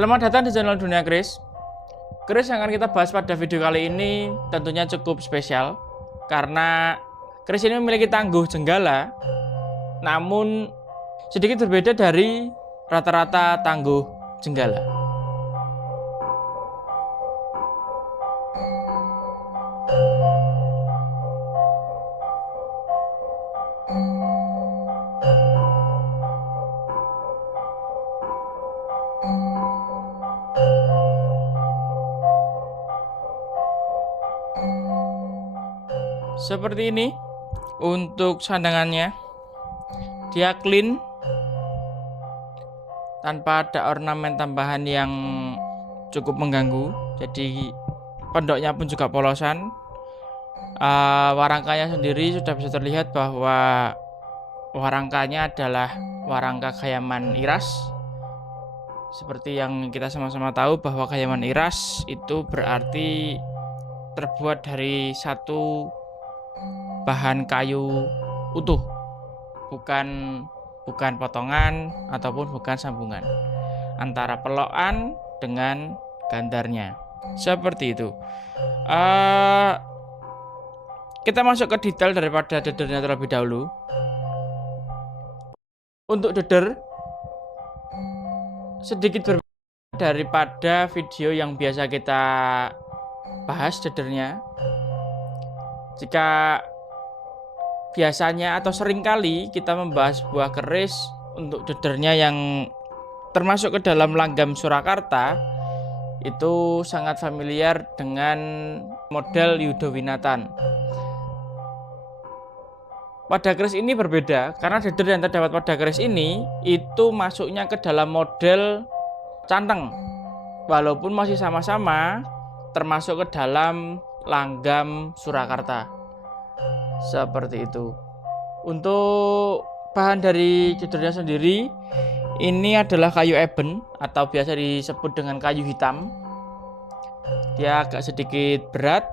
Selamat datang di channel Dunia Keris. Keris yang akan kita bahas pada video kali ini tentunya cukup spesial karena keris ini memiliki tangguh jenggala, namun sedikit berbeda dari rata-rata tangguh jenggala. Seperti ini untuk sandangannya, dia clean tanpa ada ornamen tambahan yang cukup mengganggu. Jadi pendoknya pun juga polosan. Warangkanya sendiri sudah bisa terlihat bahwa warangkanya adalah warangka Khayaman Iras. Seperti yang kita sama-sama tahu bahwa Khayaman Iras itu berarti terbuat dari satu bahan kayu utuh, bukan potongan ataupun bukan sambungan antara pelokan dengan gandarnya. Seperti itu. Kita masuk ke detail daripada dedernya terlebih dahulu. Untuk deder sedikit berbeda daripada video yang biasa kita bahas dedernya. Jika biasanya atau seringkali kita membahas buah keris untuk dedernya yang termasuk ke dalam langgam Surakarta, itu sangat familiar dengan model Yudhowinatan. Pada keris ini berbeda karena deder yang terdapat pada keris ini itu masuknya ke dalam model canteng, walaupun masih sama-sama termasuk ke dalam langgam Surakarta. Seperti itu. Untuk bahan dari dedernya sendiri, ini adalah kayu eben atau biasa disebut dengan kayu hitam. Dia agak sedikit berat.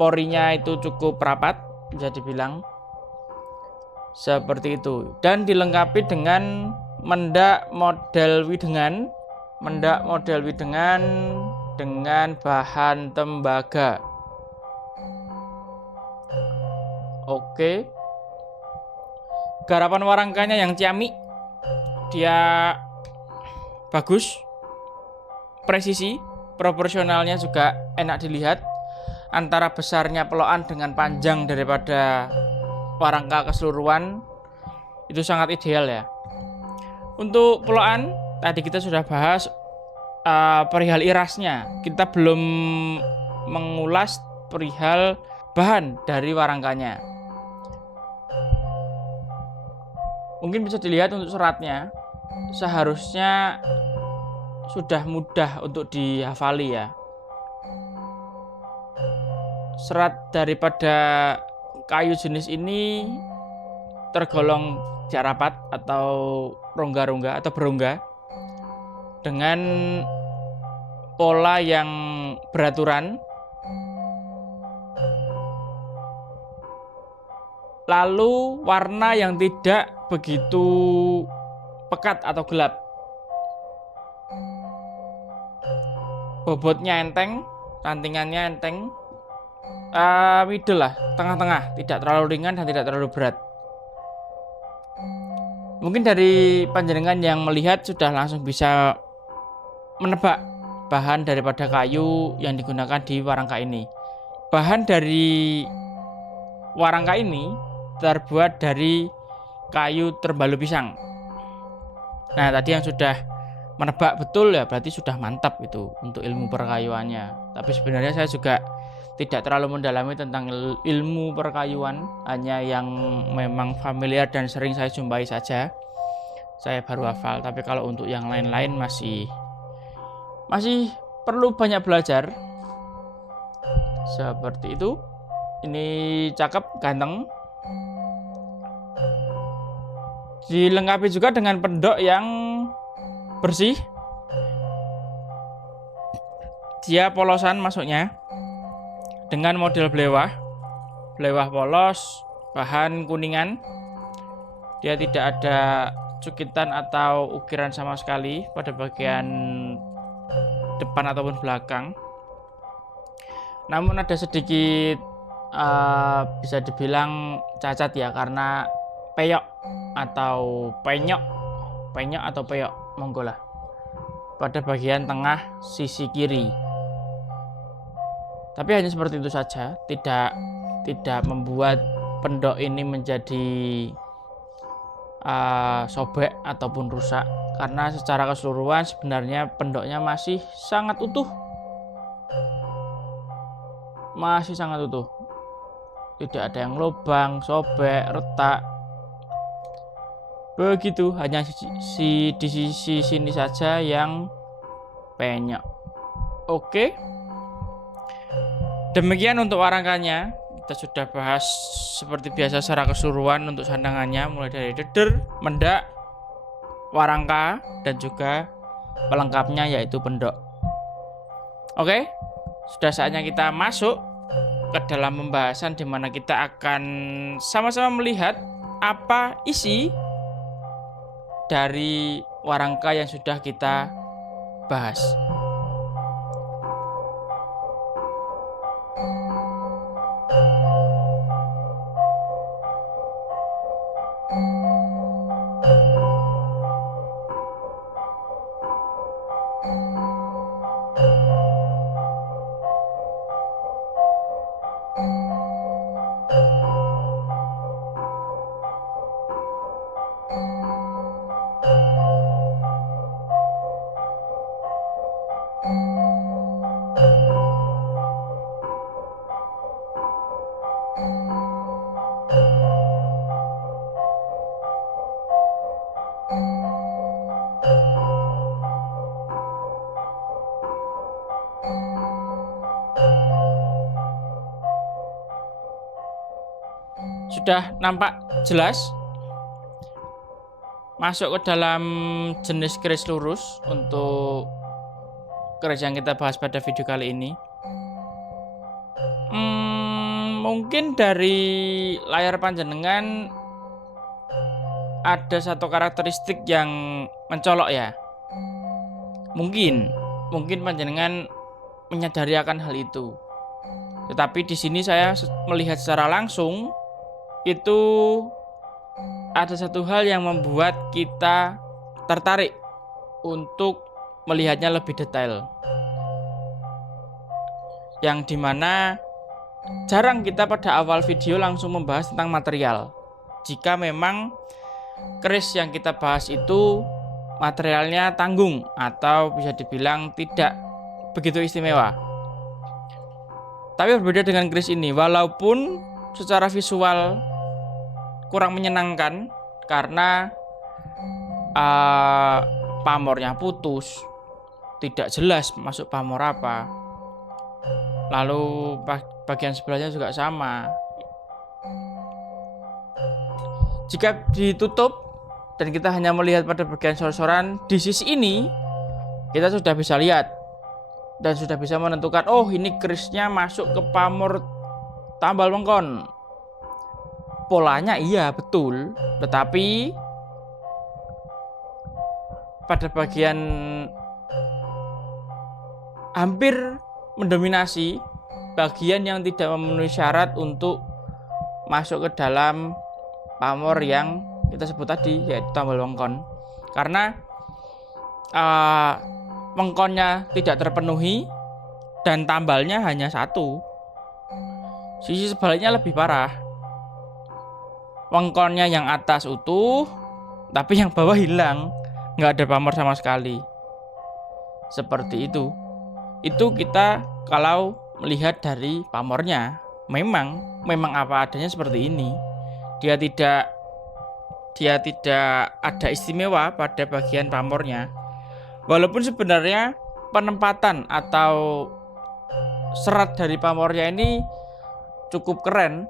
Porinya itu cukup rapat, bisa dibilang. Seperti itu. Dan dilengkapi dengan mendak model widengan. Mendak model widengan dengan bahan tembaga. Oke. Garapan warangkanya yang ciamik, dia bagus, presisi, proporsionalnya juga enak dilihat antara besarnya pelokan dengan panjang daripada warangka keseluruhan. Itu sangat ideal ya. Untuk pelokan tadi kita sudah bahas perihal irasnya. Kita belum mengulas perihal bahan dari warangkanya. Mungkin bisa dilihat untuk seratnya, seharusnya sudah mudah untuk dihafali ya. Serat daripada kayu jenis ini tergolong jarapat atau rongga-rongga atau berongga dengan pola yang beraturan. Lalu warna yang tidak begitu pekat atau gelap. Bobotnya enteng, rantingannya enteng. Middle lah, tengah-tengah, tidak terlalu ringan dan tidak terlalu berat. Mungkin dari panjenengan yang melihat sudah langsung bisa menebak bahan daripada kayu yang digunakan di warangka ini. Bahan dari warangka ini terbuat dari kayu terbalu pisang. Nah, tadi yang sudah menebak betul ya berarti sudah mantap itu untuk ilmu perkayuannya. Tapi sebenarnya saya juga tidak terlalu mendalami tentang ilmu perkayuan, hanya yang memang familiar dan sering saya jumpai saja. Saya baru hafal, tapi kalau untuk yang lain-lain masih perlu banyak belajar. Seperti itu. Ini cakep, ganteng. Dilengkapi juga dengan pendok yang bersih. Dia polosan masuknya dengan model belewah polos, bahan kuningan. Dia tidak ada cukitan atau ukiran sama sekali pada bagian depan ataupun belakang. Namun ada sedikit bisa dibilang cacat ya, karena peyok atau penyok atau peyok, monggo lah, pada bagian tengah sisi kiri. Tapi hanya seperti itu saja, tidak membuat pendok ini menjadi sobek ataupun rusak, karena secara keseluruhan sebenarnya pendoknya masih sangat utuh. Tidak ada yang lubang, sobek, retak. Begitu, hanya di sisi sini saja yang penyok. Oke. Demikian untuk warangkanya. Kita sudah bahas seperti biasa secara keseluruhan untuk sandangannya, mulai dari deder, mendak, warangka, dan juga pelengkapnya yaitu pendok. Oke, sudah saatnya kita masuk ke dalam pembahasan di mana kita akan sama-sama melihat apa isi dari warangka yang sudah kita bahas. Sudah nampak jelas masuk ke dalam jenis keris lurus untuk keris yang kita bahas pada video kali ini. Mungkin dari layar panjenengan ada satu karakteristik yang mencolok ya. Mungkin panjenengan menyadari akan hal itu. Tetapi di sini saya melihat secara langsung itu ada satu hal yang membuat kita tertarik untuk melihatnya lebih detail, yang dimana jarang kita pada awal video langsung membahas tentang material. Jika memang keris yang kita bahas itu materialnya tanggung atau bisa dibilang tidak begitu istimewa. Tapi berbeda dengan keris ini, walaupun secara visual kurang menyenangkan karena pamornya putus, tidak jelas masuk pamor apa, lalu bagian sebelahnya juga sama. Jika ditutup dan kita hanya melihat pada bagian sor-soran di sisi ini, kita sudah bisa lihat dan sudah bisa menentukan, oh ini kerisnya masuk ke pamor Tambal Mengkon. Polanya iya betul, tetapi pada bagian hampir mendominasi bagian yang tidak memenuhi syarat untuk masuk ke dalam pamor yang kita sebut tadi, yaitu Tambal Mengkon. Karena mengkonnya tidak terpenuhi dan tambalnya hanya satu. Sisi sebaliknya lebih parah. Wengkonnya yang atas utuh, tapi yang bawah hilang, nggak ada pamor sama sekali. Seperti itu. Itu kita kalau melihat dari pamornya, memang apa adanya seperti ini. Dia tidak ada istimewa pada bagian pamornya. Walaupun sebenarnya penempatan atau serat dari pamornya ini cukup keren,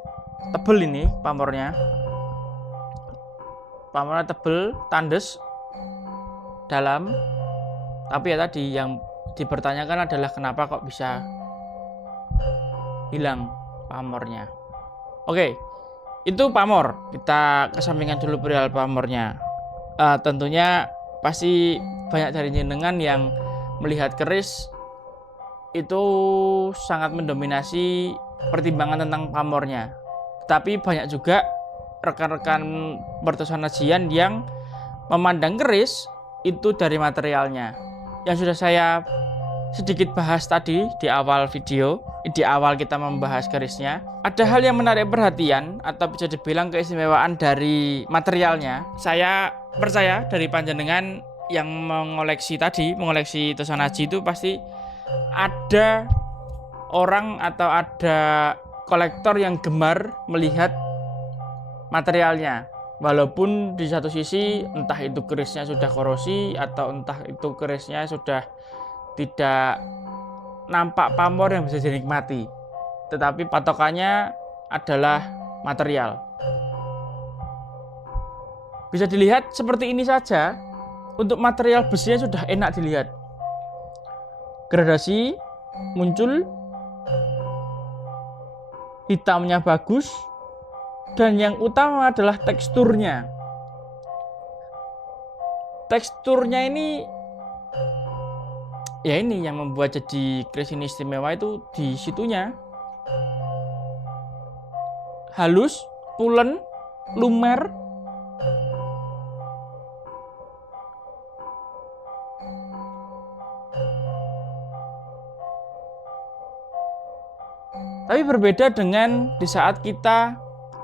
tebel ini pamornya. Pamornya tebel, tandes, dalam. Tapi ya tadi yang dipertanyakan adalah kenapa kok bisa hilang pamornya. Oke, itu pamor. Kita kesampingkan dulu perihal pamornya. Tentunya pasti banyak dari jenengan yang melihat keris itu sangat mendominasi pertimbangan tentang pamornya. Tapi banyak juga rekan-rekan pertusan ajian yang memandang keris itu dari materialnya. Yang sudah saya sedikit bahas tadi di awal video, di awal kita membahas kerisnya. Ada hal yang menarik perhatian atau bisa dibilang keistimewaan dari materialnya. Saya percaya dari panjenengan yang mengoleksi Tosan Aji itu pasti ada orang atau ada kolektor yang gemar melihat materialnya. Walaupun di satu sisi entah itu kerisnya sudah korosi atau entah itu kerisnya sudah tidak nampak pamor yang bisa dinikmati, tetapi patokannya adalah material. Bisa dilihat seperti ini saja. Untuk material besinya sudah enak dilihat. Gradasi muncul, hitamnya bagus, dan yang utama adalah teksturnya. Teksturnya ini, ya ini yang membuat jadi keris ini istimewa, itu di situnya. Halus, pulen, lumer. Tapi berbeda dengan di saat kita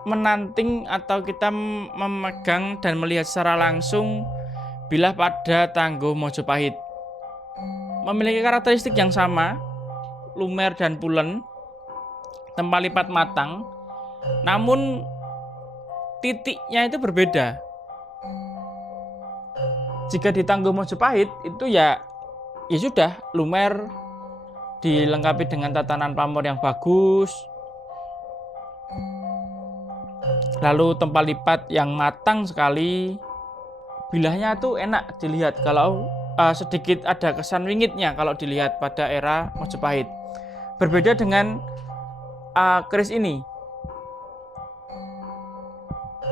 menanting atau kita memegang dan melihat secara langsung bilah pada Tangguh Mojopahit. Memiliki karakteristik yang sama, lumer dan pulen, tempat lipat matang, namun titiknya itu berbeda. Jika di Tangguh Mojopahit itu ya sudah lumer, dilengkapi dengan tatanan pamor yang bagus, lalu tempat lipat yang matang sekali, bilahnya tuh enak dilihat. Kalau sedikit ada kesan wingitnya kalau dilihat pada era Mojopahit. Berbeda dengan keris ini.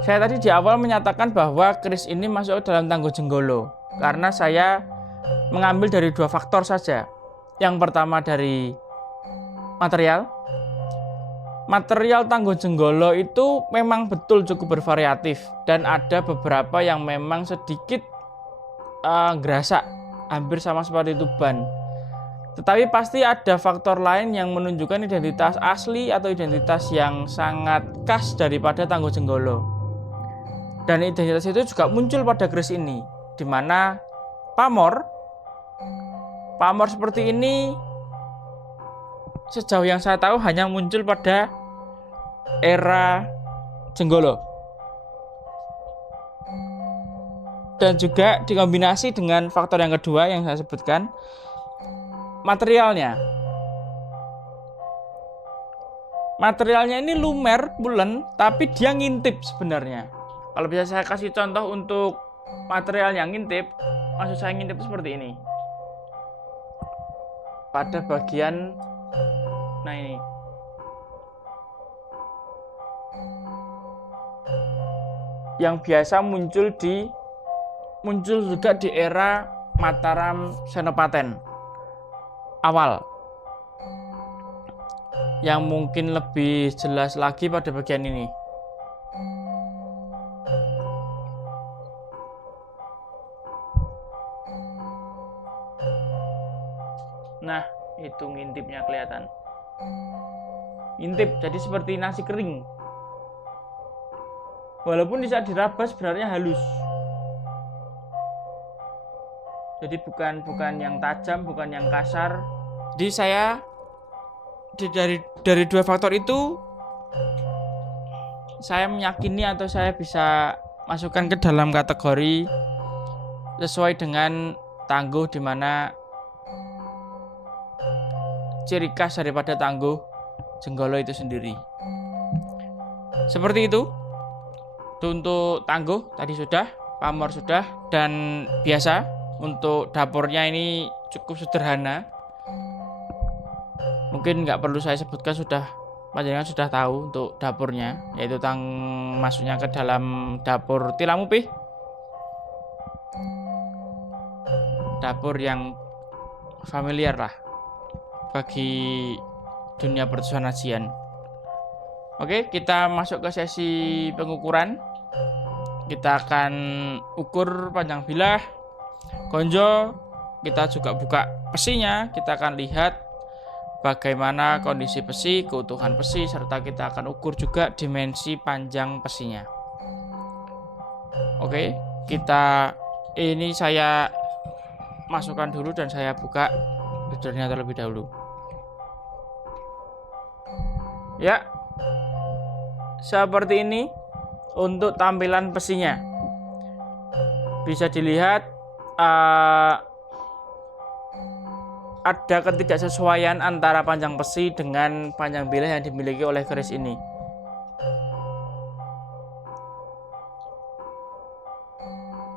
Saya tadi di awal menyatakan bahwa keris ini masuk dalam Tangguh Jenggolo karena saya mengambil dari dua faktor saja. Yang pertama dari material. Material Tangguh Jenggolo itu memang betul cukup bervariatif dan ada beberapa yang memang sedikit gerasak, hampir sama seperti tuban. Tetapi pasti ada faktor lain yang menunjukkan identitas asli atau identitas yang sangat khas daripada Tangguh Jenggolo. Dan identitas itu juga muncul pada keris ini, di mana pamor seperti ini sejauh yang saya tahu hanya muncul pada era Jenggolo. Dan juga dikombinasi dengan faktor yang kedua yang saya sebutkan, materialnya. Materialnya ini lumer, pulen, tapi dia ngintip sebenarnya. Kalau bisa saya kasih contoh untuk material yang ngintip, maksud saya ngintip seperti ini. Pada bagian, nah ini, yang biasa muncul juga di era Mataram Senopaten awal, yang mungkin lebih jelas lagi pada bagian ini. Nah, itu ngintipnya kelihatan. Ngintip, jadi seperti nasi kering. Walaupun di saat diraba sebenarnya halus. Jadi bukan yang tajam, bukan yang kasar. Jadi saya dari dua faktor itu, saya meyakini atau saya bisa masukkan ke dalam kategori sesuai dengan Tangguh, di mana ciri khas daripada Tangguh Jenggolo itu sendiri. Seperti itu. Untuk Tangguh tadi sudah, pamor sudah, dan biasa. Untuk dapurnya ini cukup sederhana. Mungkin nggak perlu saya sebutkan, panjenengan sudah tahu untuk dapurnya, yaitu masuknya ke dalam dapur Tilamupih. Dapur yang familiar lah bagi dunia pertusan ajian. Oke, kita masuk ke sesi pengukuran. Kita akan ukur panjang bilah, gonjol. Kita juga buka pesinya. Kita akan lihat bagaimana kondisi besi, keutuhan besi, serta kita akan ukur juga dimensi panjang pesinya. Oke, ini saya masukkan dulu dan saya buka readernya terlebih dahulu. Ya, seperti ini untuk tampilan besinya. Bisa dilihat ada ketidaksesuaian antara panjang besi dengan panjang bilah yang dimiliki oleh keris ini.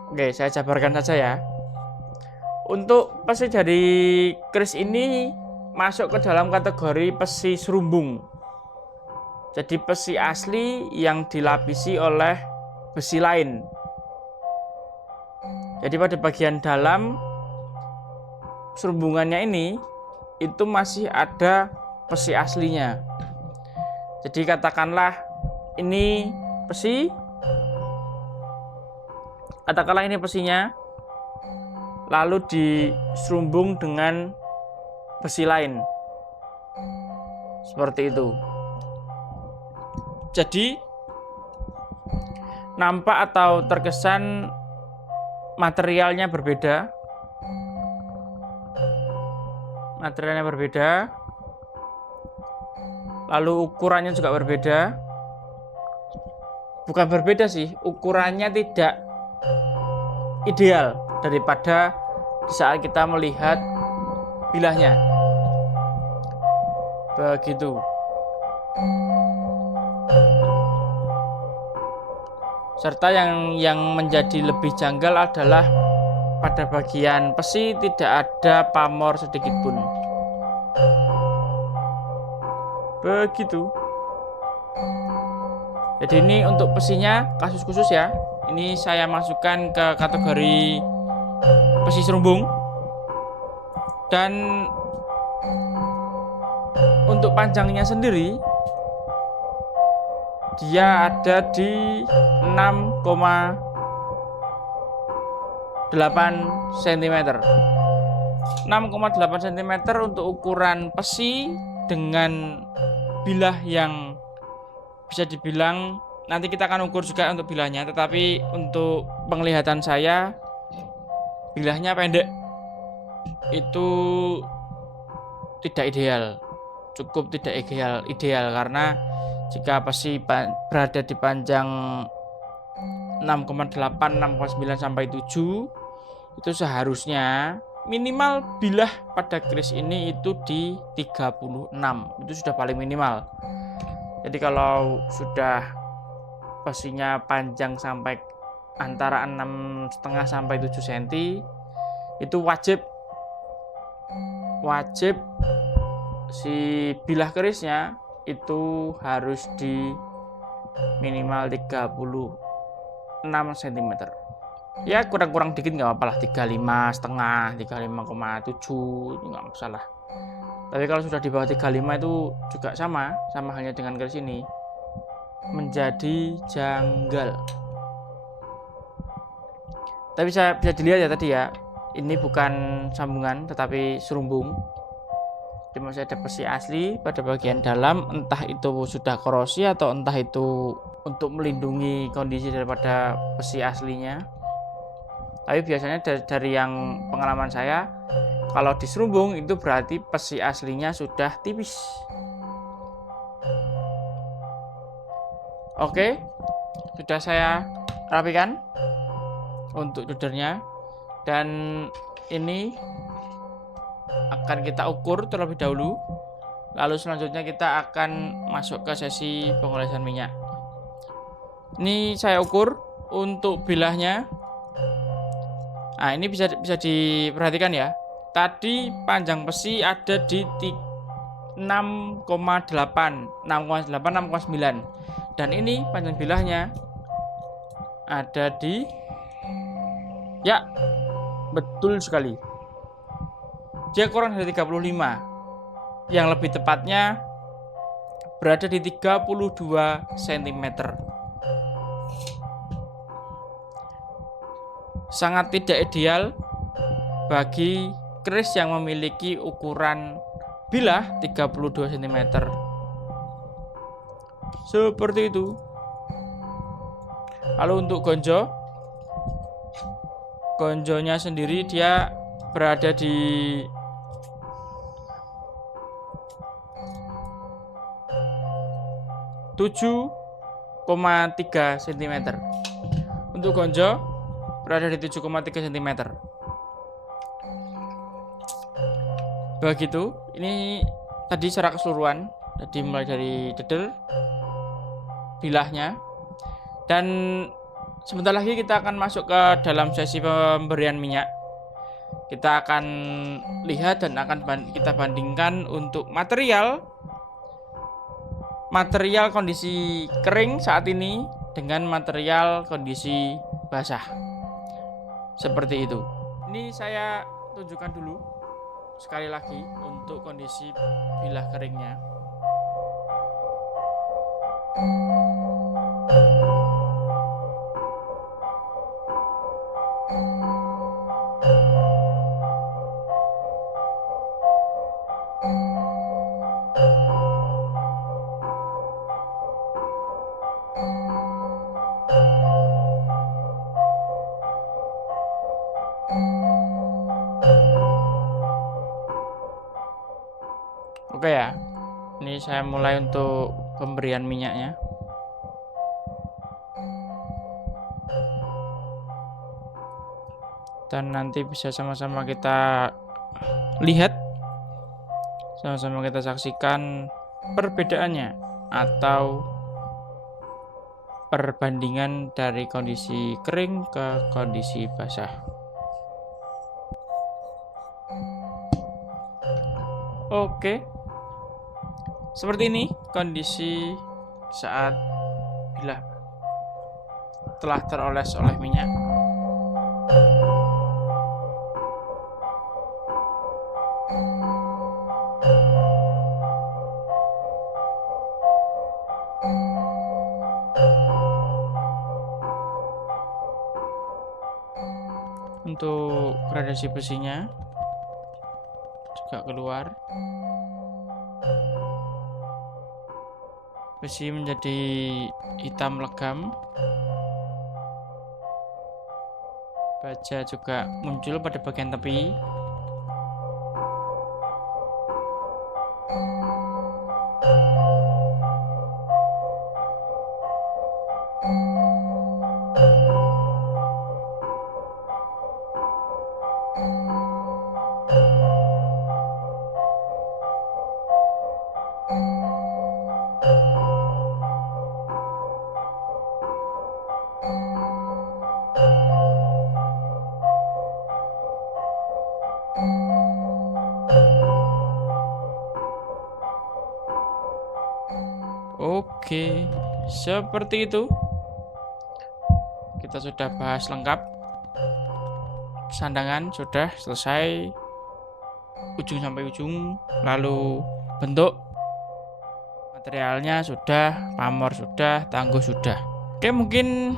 Oke, saya jabarkan saja ya. Untuk besi dari keris ini masuk ke dalam kategori besi serumbung. Jadi besi asli yang dilapisi oleh besi lain. Jadi pada bagian dalam serumbungannya ini itu masih ada besi aslinya. Jadi katakanlah ini besi, katakanlah ini besinya, lalu diserumbung dengan besi lain, seperti itu. Jadi nampak atau terkesan materialnya berbeda. Materialnya berbeda, lalu ukurannya juga berbeda. Bukan berbeda sih, ukurannya tidak ideal daripada di saat kita melihat bilahnya. Begitu. Serta yang menjadi lebih janggal adalah pada bagian besi tidak ada pamor sedikit pun. Begitu. Jadi ini untuk besinya kasus khusus ya. Ini saya masukkan ke kategori besi serumbung. Dan untuk panjangnya sendiri dia ada di 6,8 cm. 6,8 cm untuk ukuran besi dengan bilah yang bisa dibilang, nanti kita akan ukur juga untuk bilahnya, tetapi untuk penglihatan saya bilahnya pendek. Itu tidak ideal, cukup tidak ideal karena jika besi berada di panjang 6,8, 6,9 sampai 7, itu seharusnya minimal bilah pada keris ini itu di 36. Itu sudah paling minimal. Jadi kalau sudah besinya panjang sampai antara 6,5 sampai 7 cm, itu wajib si bilah kerisnya itu harus di minimal 36 cm. Ya kurang-kurang dikit nggak apa-apa lah, 35,5, 35,7 itu nggak masalah. Tapi kalau sudah di bawah 35 itu juga sama halnya dengan keris ini, menjadi janggal. Tapi bisa dilihat ya tadi ya, ini bukan sambungan tetapi serumbung. Jadi masih ada besi asli pada bagian dalam, entah itu sudah korosi atau entah itu untuk melindungi kondisi daripada besi aslinya. Tapi biasanya dari yang pengalaman saya, kalau diserumbung itu berarti besi aslinya sudah tipis. Oke, sudah saya rapikan untuk jodernya, dan ini akan kita ukur terlebih dahulu. Lalu selanjutnya kita akan masuk ke sesi pengolesan minyak. Ini saya ukur untuk bilahnya. Nah, ini bisa diperhatikan ya. Tadi panjang besi ada di 6,8, 6,9. Dan ini panjang bilahnya ada di Ya, betul sekali. Dia kurang dari 35. Yang lebih tepatnya berada di 32 cm. Sangat tidak ideal bagi keris yang memiliki ukuran bilah 32 cm. Seperti itu. Lalu untuk gonjonya sendiri dia berada di 7,3 cm. Untuk gonjo berada di 7,3 cm. Begitu. Ini tadi secara keseluruhan. Jadi mulai dari dedel, bilahnya, dan sebentar lagi kita akan masuk ke dalam sesi pemberian minyak. Kita akan lihat dan akan kita bandingkan untuk material kondisi kering saat ini dengan material kondisi basah. Seperti itu. Ini saya tunjukkan dulu sekali lagi untuk kondisi bilah keringnya. Oke ya, ini saya mulai untuk pemberian minyaknya. Dan nanti bisa sama-sama kita lihat, sama-sama kita saksikan perbedaannya atau perbandingan dari kondisi kering ke kondisi basah. Oke. Seperti ini kondisi saat bilah telah teroles oleh minyak. Untuk gradasi besinya juga keluar. Besi menjadi hitam legam. Baja juga muncul pada bagian tepi. Oke, seperti itu. Kita sudah bahas lengkap. Sandangan sudah selesai, ujung sampai ujung. Lalu bentuk materialnya sudah, pamor sudah, tangguh sudah. Oke, mungkin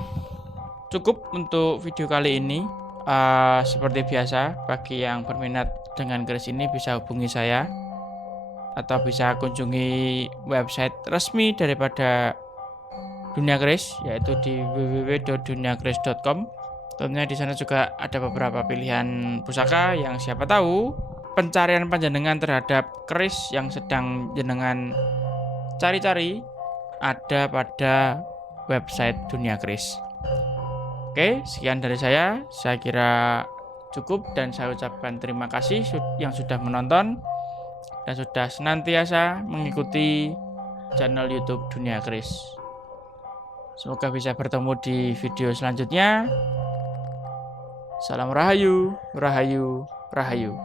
cukup untuk video kali ini. Seperti biasa, bagi yang berminat dengan keris ini bisa hubungi saya atau bisa kunjungi website resmi daripada Dunia Keris, yaitu di www.duniakeris.com. Tentunya di sana juga ada beberapa pilihan pusaka yang siapa tahu pencarian panjenengan terhadap keris yang sedang jenengan cari-cari ada pada website Dunia Keris. Oke, sekian dari saya. Saya kira cukup dan saya ucapkan terima kasih yang sudah menonton dan sudah senantiasa mengikuti channel YouTube Dunia Keris. Semoga bisa bertemu di video selanjutnya. Salam Rahayu, Rahayu, Rahayu.